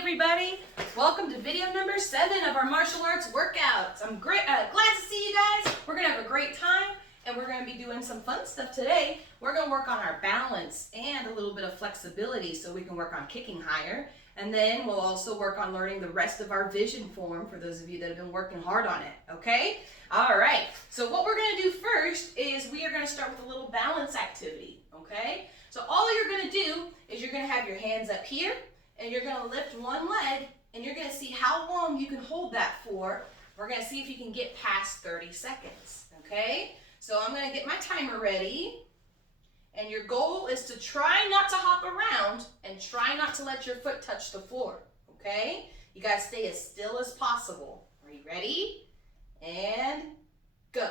everybody, welcome to video number 7 of our martial arts workouts. I'm glad to see you guys. We're gonna have a great time and we're gonna be doing some fun stuff today. We're gonna work on our balance and a little bit of flexibility so we can work on kicking higher, and then we'll also work on learning the rest of our vision form for those of you that have been working hard on it. Okay, all right, so what we're gonna do first is we are gonna start with a little balance activity. Okay, so all you're gonna do is you're gonna have your hands up here and you're gonna lift one leg and you're gonna see how long you can hold that for. We're gonna see if you can get past 30 seconds, okay? So I'm gonna get my timer ready, and your goal is to try not to hop around and try not to let your foot touch the floor, okay? You gotta stay as still as possible. Are you ready? And go.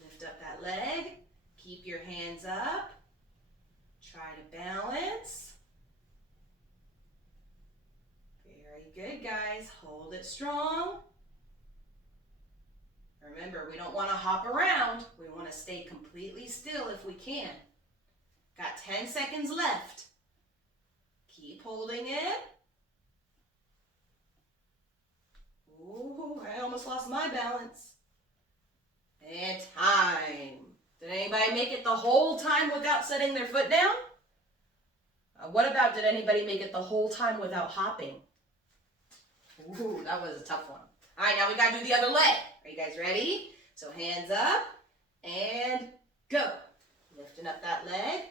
Lift up that leg, keep your hands up, try to balance. Very good, guys. Hold it strong. Remember, we don't want to hop around. We want to stay completely still if we can. Got 10 seconds left. Keep holding it. Ooh, I almost lost my balance. And time. Did anybody make it the whole time without setting their foot down? What about did anybody make it the whole time without hopping? Ooh, that was a tough one. All right, now we got to do the other leg. Are you guys ready? So hands up and go. Lifting up that leg.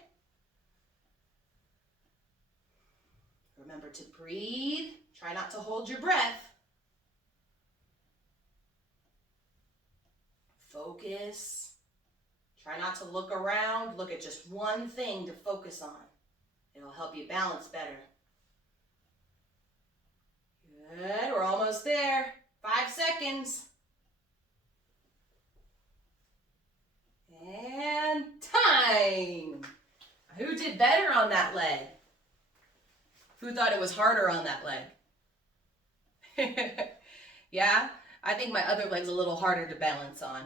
Remember to breathe. Try not to hold your breath. Focus. Try not to look around. Look at just one thing to focus on. It'll help you balance better. Good, we're almost there. 5 seconds. And time. Who did better on that leg? Who thought it was harder on that leg? Yeah, I think my other leg's a little harder to balance on.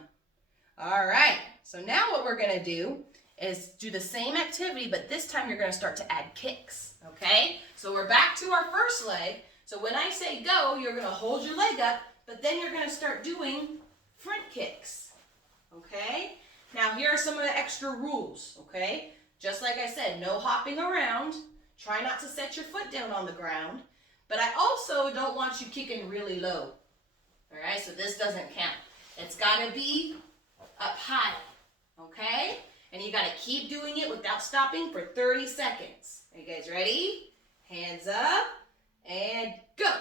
All right, so now what we're gonna do is do the same activity, but this time you're gonna start to add kicks, okay? So we're back to our first leg. So when I say go, you're gonna hold your leg up, but then you're gonna start doing front kicks, okay? Now here are some of the extra rules, okay? Just like I said, no hopping around. Try not to set your foot down on the ground, but I also don't want you kicking really low, all right? So this doesn't count. It's gotta be up high, okay? And you gotta keep doing it without stopping for 30 seconds. Are you guys ready? Hands up. And go.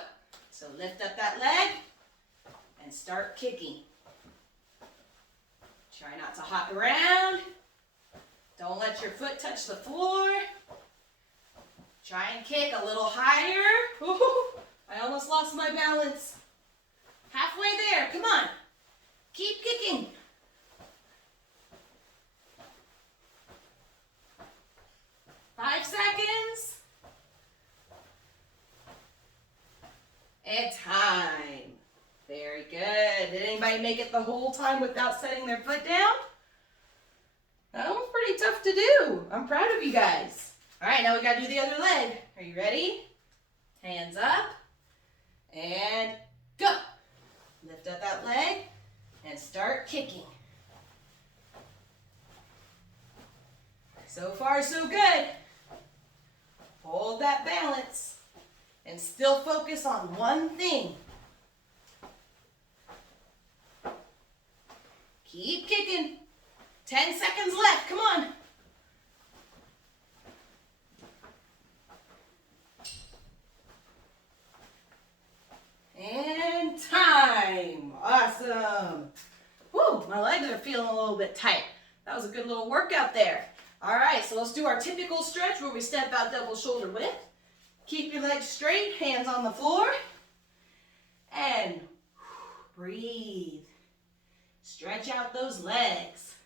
So lift up that leg and start kicking. Try not to hop around. Don't let your foot touch the floor. Try and kick a little higher. Ooh, I almost lost my balance. Halfway there, come on. Keep kicking. Five seconds. And time. Very good. Did anybody make it the whole time without setting their foot down? That was pretty tough to do. I'm proud of you guys. All right, now we got to do the other leg. Are you ready? Hands up and go. Lift up that leg and start kicking. So far, so good. Hold that balance. And still focus on one thing. Keep kicking. 10 seconds left. Come on. And time. Awesome. Woo, my legs are feeling a little bit tight. That was a good little workout there. All right, so let's do our typical stretch where we step out double shoulder width. Keep your legs straight, hands on the floor, and breathe. Stretch out those legs.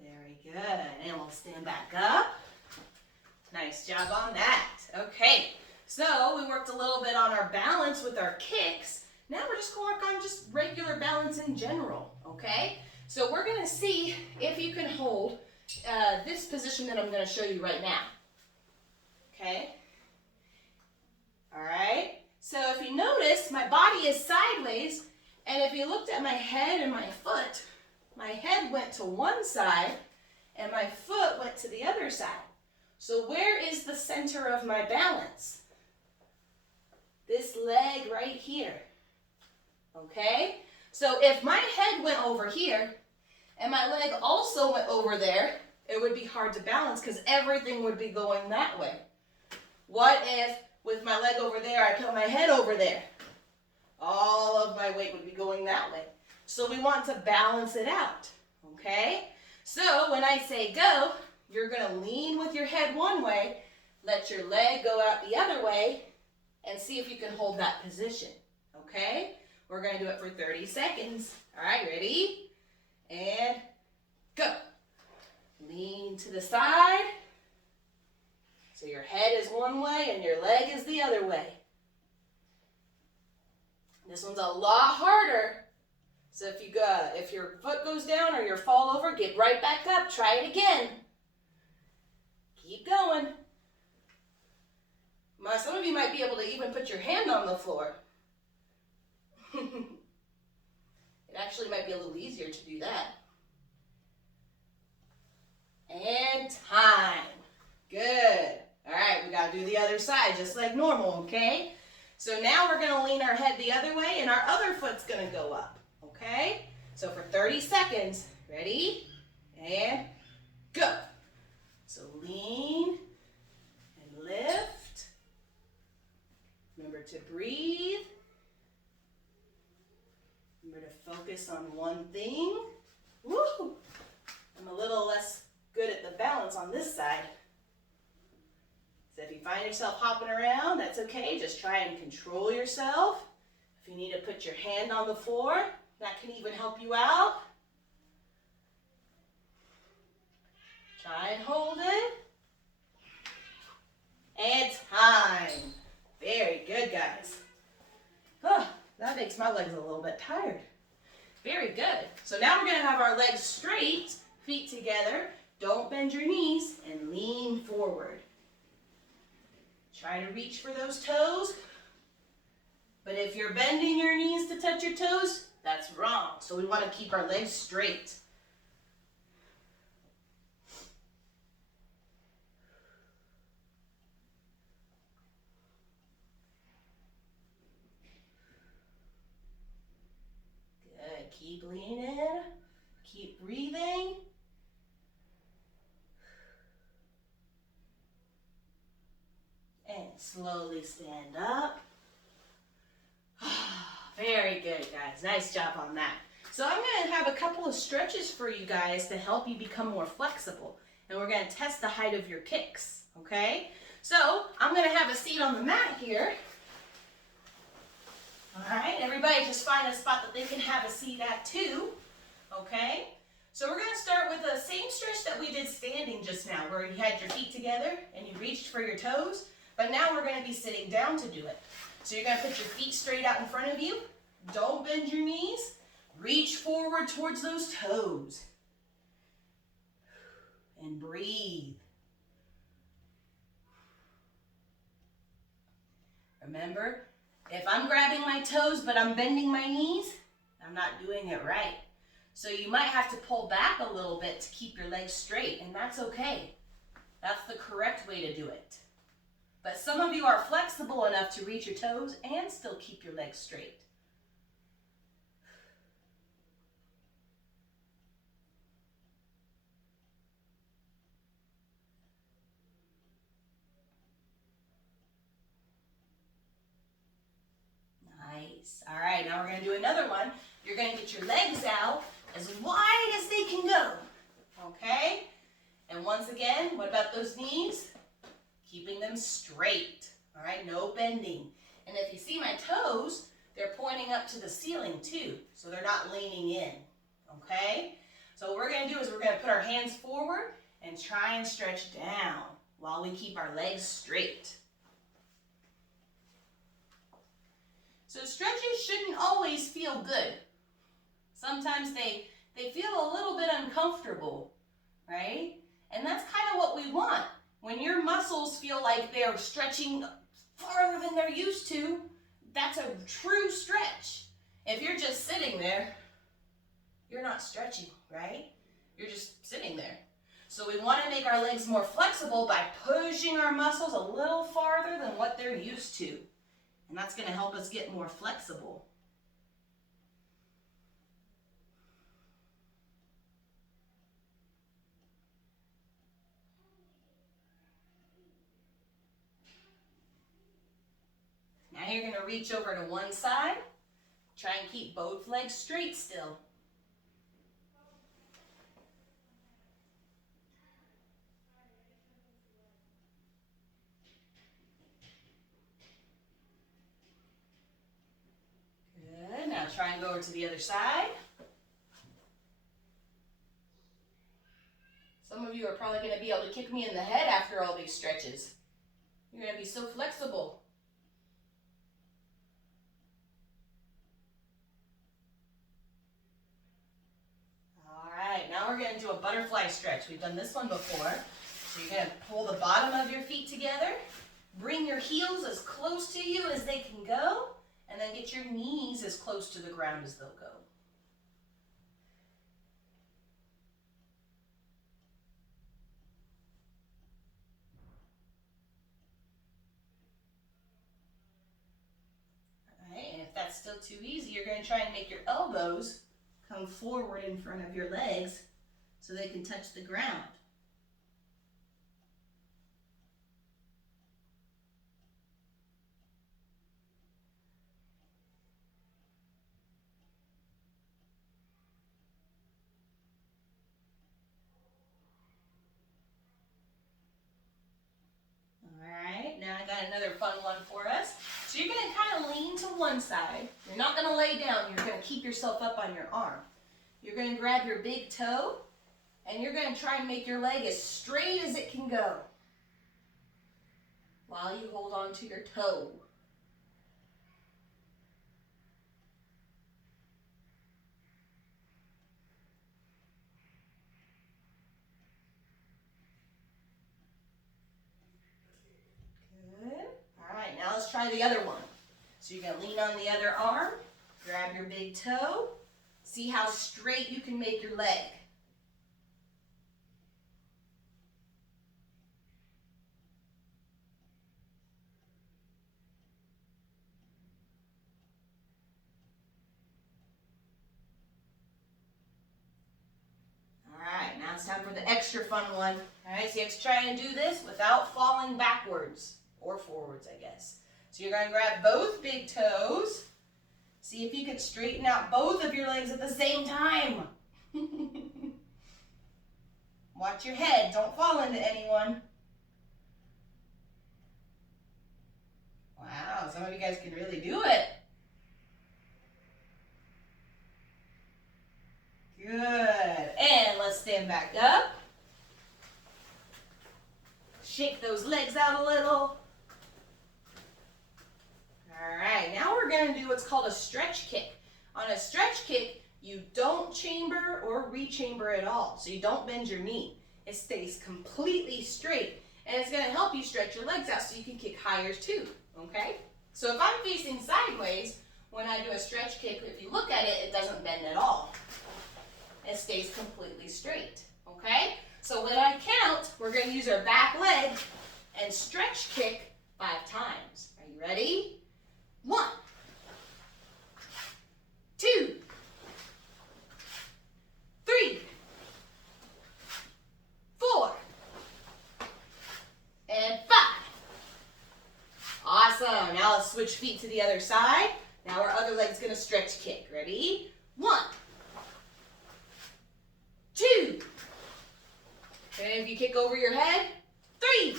Very good, and we'll stand back up. Nice job on that. Okay, So we worked a little bit on our balance with our kicks. Now we're just going to work on just regular balance in general, okay? So we're going to see if you can hold this position that I'm going to show you right now, okay? All right, so if you notice, my body is sideways, and if you looked at my head and my foot, my head went to one side, and my foot went to the other side. So where is the center of my balance? This leg right here, okay? So if my head went over here, and my leg also went over there, it would be hard to balance because everything would be going that way. What if with my leg over there, I put my head over there? All of my weight would be going that way. So we want to balance it out, okay? So when I say go, you're going to lean with your head one way, let your leg go out the other way, and see if you can hold that position, okay? We're going to do it for 30 seconds. All right, ready? And go. Lean to the side. So your head is one way and your leg is the other way. This one's a lot harder. So if your foot goes down or you fall over, get right back up. Try it again. Keep going. Some of you might be able to even put your hand on the floor. It actually might be a little easier to do that. And time. Good. All right, we got to do the other side just like normal, okay? So now we're going to lean our head the other way and our other foot's going to go up, okay? So for 30 seconds, ready? And go. So lean and lift. Remember to breathe. Remember to focus on one thing. Woo! I'm a little less good at the balance on this side. So if you find yourself hopping around, that's okay. Just try and control yourself. If you need to put your hand on the floor, that can even help you out. Try and hold it. And time. Very good, guys. Oh, that makes my legs a little bit tired. Very good. So now we're going to have our legs straight, feet together. Don't bend your knees and lean forward. Try to reach for those toes. But if you're bending your knees to touch your toes, that's wrong. So we want to keep our legs straight. Good. Keep leaning. Keep breathing. And slowly stand up. Very good, guys. Nice job on that. So I'm going to have a couple of stretches for you guys to help you become more flexible. And we're going to test the height of your kicks, okay? So I'm going to have a seat on the mat here. All right, everybody just find a spot that they can have a seat at too, okay? So we're going to start with the same stretch that we did standing just now, where you had your feet together and you reached for your toes. But now we're going to be sitting down to do it. So you're going to put your feet straight out in front of you. Don't bend your knees. Reach forward towards those toes. And breathe. Remember, if I'm grabbing my toes but I'm bending my knees, I'm not doing it right. So you might have to pull back a little bit to keep your legs straight, and that's okay. That's the correct way to do it. But some of you are flexible enough to reach your toes and still keep your legs straight. Nice. All right, now we're going to do another one. You're going to get your legs out as wide as they can go. Okay? And once again, what about those knees? Keeping them straight. All right, no bending. And if you see my toes, they're pointing up to the ceiling too, so they're not leaning in. Okay? So what we're going to do is we're going to put our hands forward and try and stretch down while we keep our legs straight. So stretches shouldn't always feel good. Sometimes they feel a little bit uncomfortable, right? And that's kind of what we want. When your muscles feel like they're stretching farther than they're used to, that's a true stretch. If you're just sitting there, you're not stretching, right? You're just sitting there. So we want to make our legs more flexible by pushing our muscles a little farther than what they're used to. And that's going to help us get more flexible. Now you're going to reach over to one side. Try and keep both legs straight still. Good. Now try and go over to the other side. Some of you are probably going to be able to kick me in the head after all these stretches. You're going to be so flexible. All right, now we're going to do a butterfly stretch. We've done this one before. So you're going to pull the bottom of your feet together, bring your heels as close to you as they can go, and then get your knees as close to the ground as they'll go. All right, and if that's still too easy, you're going to try and make your elbows come forward in front of your legs so they can touch the ground. Alright, now I got another fun one for us. So you're going to kind of lean to one side. You're not going to lay down. You're going to keep yourself up on your arm. You're going to grab your big toe, and you're going to try and make your leg as straight as it can go while you hold on to your toe. Alright, now let's try the other one. So you're going to lean on the other arm, grab your big toe, see how straight you can make your leg. Alright, now it's time for the extra fun one. Alright, so you have to try and do this without falling backwards. Or forwards, I guess. So you're going to grab both big toes. See if you can straighten out both of your legs at the same time. Watch your head. Don't fall into anyone. Wow, some of you guys can really do it. Good. And let's stand back up. Shake those legs out a little. All right, now we're going to do what's called a stretch kick. On a stretch kick, you don't chamber or rechamber at all. So you don't bend your knee. It stays completely straight. And it's going to help you stretch your legs out so you can kick higher too. Okay? So if I'm facing sideways, when I do a stretch kick, if you look at it, it doesn't bend at all. It stays completely straight. Okay? So when I count, we're going to use our back leg and stretch kick 5 times. Are you ready? 1, 2, 3, 4, and 5. Awesome. Now let's switch feet to the other side. Now our other leg's going to stretch kick. Ready? 1, 2. And if you kick over your head, 3,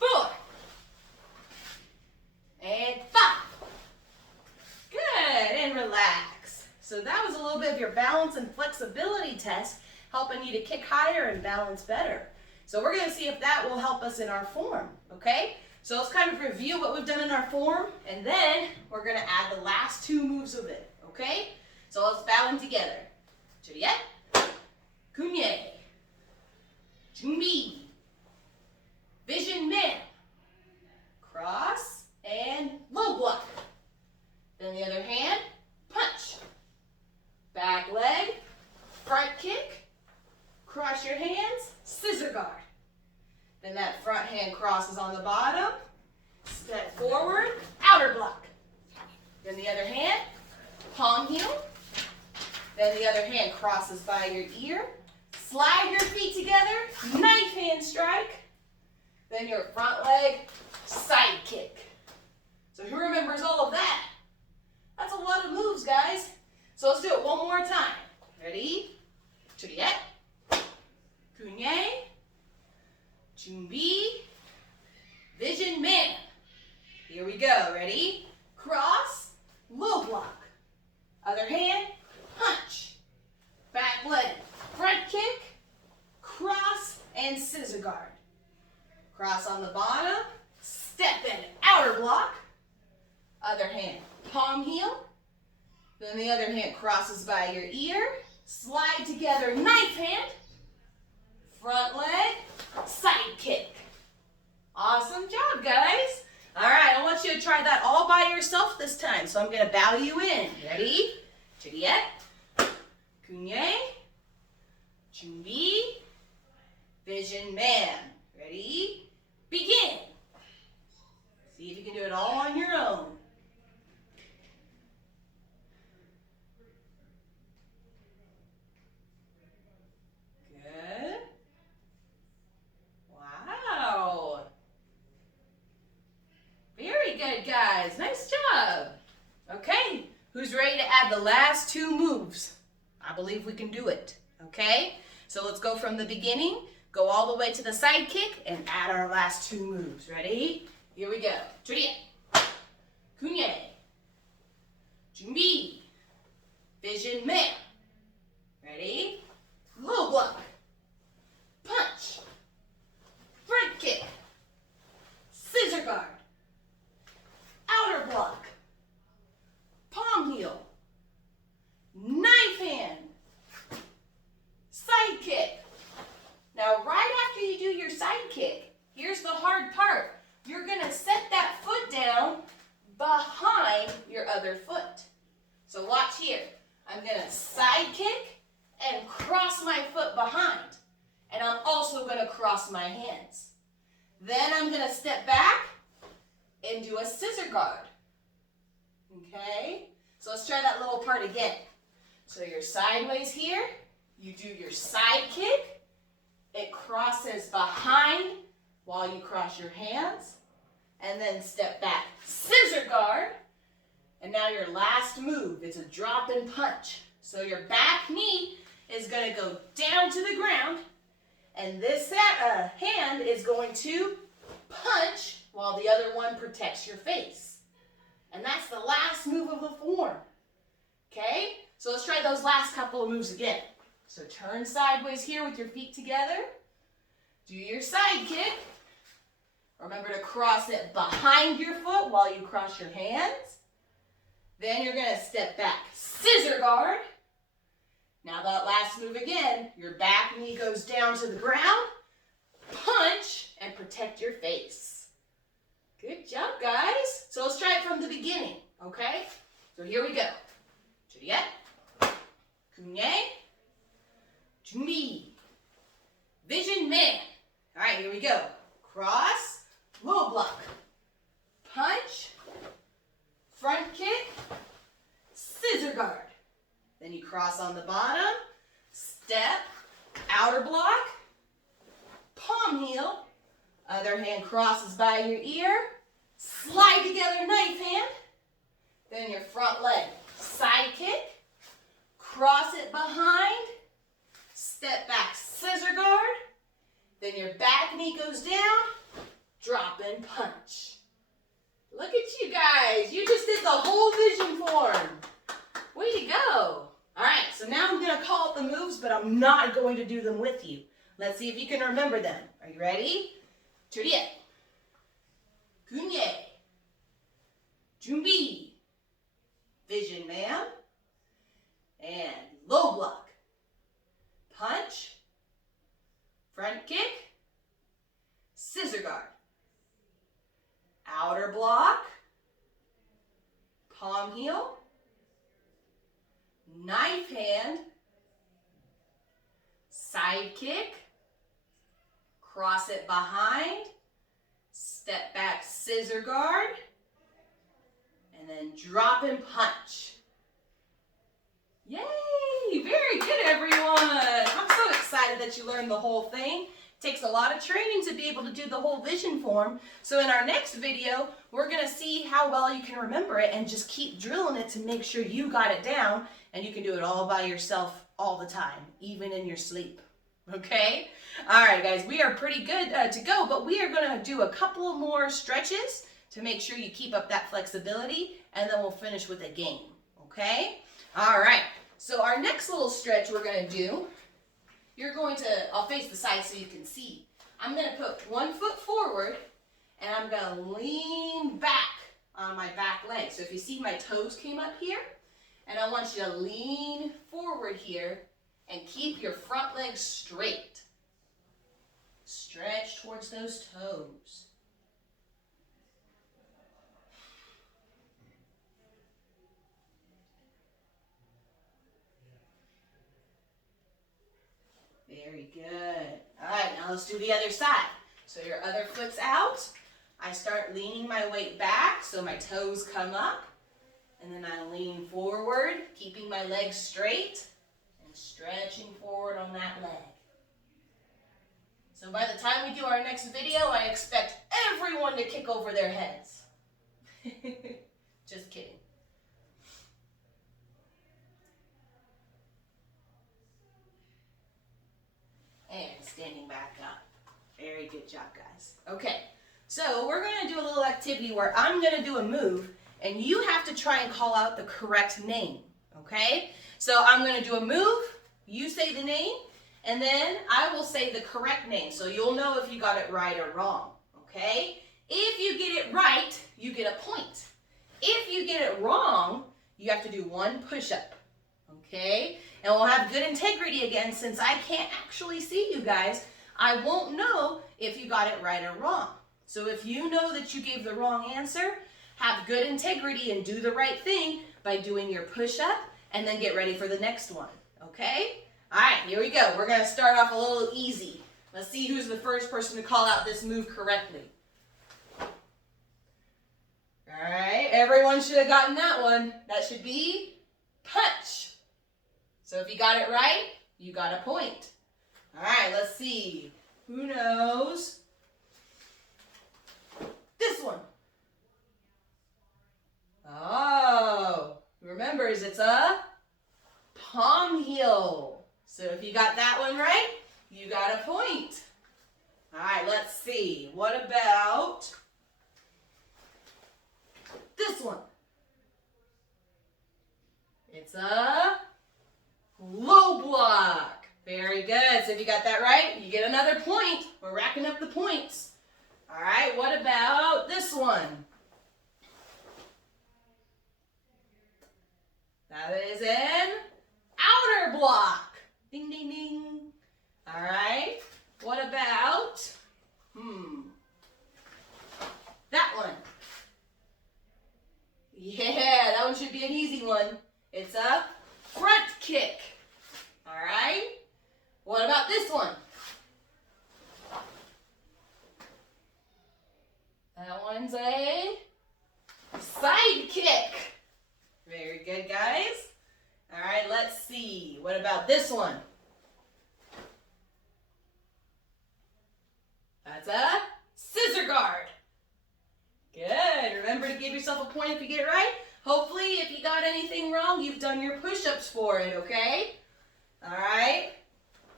4, and 5. Good, and relax. So that was a little bit of your balance and flexibility test, helping you to kick higher and balance better. So we're going to see if that will help us in our form, okay? So let's kind of review what we've done in our form, and then we're gonna add the last two moves of it, okay? So let's bow them together. Juliet, Kunye, Junbi, Vision Man, cross, and low block. Then the other hand, punch, back leg, front kick, cross your hands, scissor guard. Then that front hand crosses on the bottom, step forward, outer block. Then the other hand, palm heel. Then the other hand crosses by your ear. Slide your feet together, knife hand strike. Then your front leg, side kick. So who remembers all of that? That's a lot of moves, guys. So let's do it one more time. Ready? Juliet, Kunye, Junbi, Vision Man. Here we go. Ready? Cross, low block. Other hand, punch. Back leg, front kick, cross, and scissor guard. Cross on the bottom, step in, outer block. Other hand, palm heel. Then the other hand crosses by your ear. Slide together, knife hand. Front leg, side kick. Awesome job, guys. All right, I want you to try that all by yourself this time. So I'm going to bow you in. Ready? Juliet, Kunye, Junbi, Vision Man. Ready? Begin. See if you can do it all on your own. Good. Wow. Very good, guys. Nice job. Okay, who's ready to add the last two moves? I believe we can do it. Okay, so let's go from the beginning, go all the way to the side kick, and add our last two moves. Ready? Here we go. Juliet, Kunye, Junbi, Vision Man. Ready? Low block, punch, front kick, scissor guard, outer block, palm heel, knife hand, side kick. Now right after you do your side kick, here's the hard part. You're gonna set that foot down behind your other foot. So watch here. I'm gonna side kick and cross my foot behind. And I'm also gonna cross my hands. Then I'm gonna step back and do a scissor guard. Okay? So let's try that little part again. So you're sideways here, you do your side kick, it crosses behind while you cross your hands, and then step back, scissor guard, and now your last move, it's a drop and punch. So your back knee is gonna go down to the ground, and this hand is going to punch while the other one protects your face. And that's the last move of the form. Okay? So let's try those last couple of moves again. So turn sideways here with your feet together. Do your side kick. Remember to cross it behind your foot while you cross your hands. Then you're going to step back, scissor guard. Now that last move again, your back knee goes down to the ground, punch, and protect your face. Good job, guys. So let's try it from the beginning, okay? So here we go. Juliet, Kunye, Junbi, Vision Man. All right, here we go. Cross, low block, punch, front kick, scissor guard. Then you cross on the bottom, step, outer block, palm heel, other hand crosses by your ear, slide together knife hand, then your front leg, side kick, cross it behind, step back, scissor guard, then your back knee goes down, drop and punch. Look at you guys, you just did the whole vision form. Way to go. All right, so now I'm gonna call out the moves, but I'm not going to do them with you. Let's see if you can remember them. Are you ready? Juliet, Jumbi. Vision man. And low block. Punch. Front kick. Scissor guard. Outer block. Palm heel. Knife hand. Side kick. Cross it behind. Step back scissor guard. And then drop and punch. Yay! Very good, everyone. I'm so excited that you learned the whole thing. It takes a lot of training to be able to do the whole vision form. So in our next video, we're going to see how well you can remember it and just keep drilling it to make sure you got it down and you can do it all by yourself all the time, even in your sleep. Okay? All right, guys, we are pretty good to go, but we are going to do a couple more stretches to make sure you keep up that flexibility, and then we'll finish with a game. Okay? All right, so our next little stretch we're going to do, I'll face the side so you can see. I'm going to put one foot forward, and I'm going to lean back on my back leg. So if you see my toes came up here, and I want you to lean forward here and keep your front leg straight. Stretch towards those toes. Very good. All right, now let's do the other side. So your other foot's out. I start leaning my weight back so my toes come up. And then I lean forward, keeping my legs straight and stretching forward on that leg. So by the time we do our next video, I expect everyone to kick over their heads. Just kidding. And standing back up. Very good job, guys. Okay, so we're going to do a little activity where I'm going to do a move, and you have to try and call out the correct name, okay? So I'm going to do a move, you say the name, and then I will say the correct name, so you'll know if you got it right or wrong, okay? If you get it right, you get a point. If you get it wrong, you have to do one push-up, okay? And we'll have good integrity again. Since I can't actually see you guys, I won't know if you got it right or wrong. So if you know that you gave the wrong answer, have good integrity and do the right thing by doing your push-up and then get ready for the next one, okay? All right, here we go. We're going to start off a little easy. Let's see who's the first person to call out this move correctly. All right, everyone should have gotten that one. That should be punch. So if you got it right, you got a point. All right, let's see. Who knows? This one. Oh, who remembers it's a palm heel. So if you got that one right, you got a point. All right, let's see. What about this one? It's a low block. Very good. So if you got that right, you get another point. We're racking up the points. All right, what about this one? That is an outer block. Ding, ding, ding. All right, what about, that one? Yeah, that one should be an easy one. It's a front kick. All right. What about this one? That one's a side kick. Very good, guys. All right, let's see. What about this one? That's a scissor guard. Good. Remember to give yourself a point if you get it right. Hopefully, if you got anything wrong, you've done your push-ups for it, okay? All right.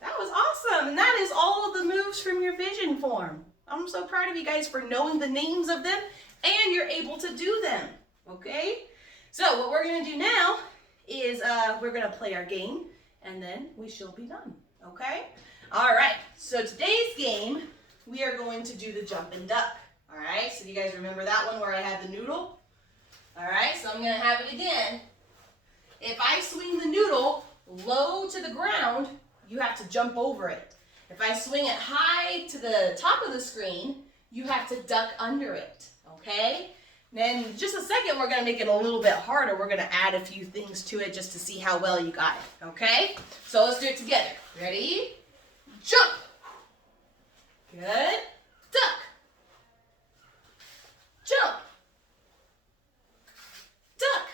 That was awesome. And that is all of the moves from your vision form. I'm so proud of you guys for knowing the names of them and you're able to do them, okay? So what we're going to do now is we're going to play our game and then we shall be done, okay? All right. So today's game, we are going to do the jump and duck. All right, so do you guys remember that one where I had the noodle? All right, so I'm gonna have it again. If I swing the noodle low to the ground, you have to jump over it. If I swing it high to the top of the screen, you have to duck under it, okay? Then in just a second, we're gonna make it a little bit harder. We're gonna add a few things to it just to see how well you got it, okay? So let's do it together. Ready? Jump. Good. Duck. Jump. Duck.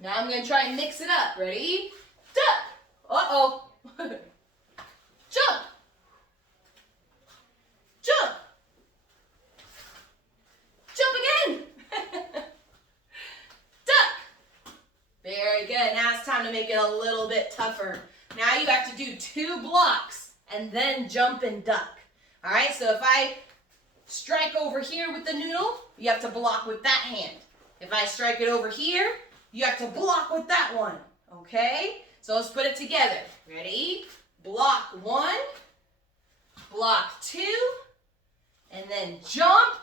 Now I'm gonna try and mix it up. Ready? Duck. Uh-oh. Jump. Jump. Jump again. Duck. Very good. Now it's time to make it a little bit tougher. Now you have to do 2 blocks and then jump and duck. All right, so if I strike over here with the noodle, you have to block with that hand. If I strike it over here, you have to block with that one, okay? So let's put it together. Ready? Block 1, block 2, and then jump,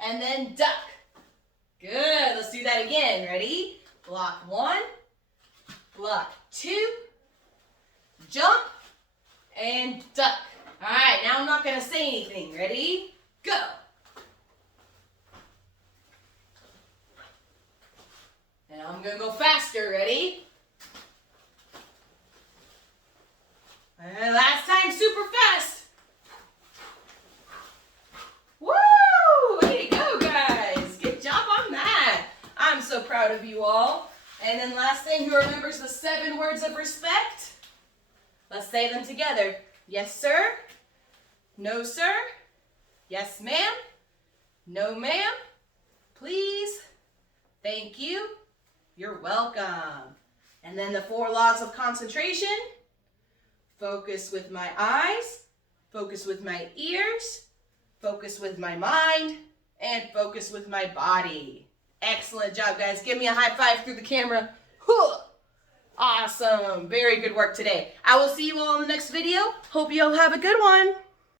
and then duck. Good, let's do that again. Ready? Block 1, block 2, jump, and duck. All right, now I'm not gonna say anything. Ready? Go. And I'm gonna go faster. Ready? And last time, super fast. Woo! Way to go, guys. Good job on that. I'm so proud of you all. And then last thing, who remembers the 7 words of respect? Let's say them together. Yes, sir. No, sir. Yes, ma'am. No, ma'am. Please. Thank you. You're welcome. And then the 4 laws of concentration. Focus with my eyes. Focus with my ears. Focus with my mind. And focus with my body. Excellent job, guys. Give me a high five through the camera. Awesome. Very good work today. I will see you all in the next video. Hope you all have a good one.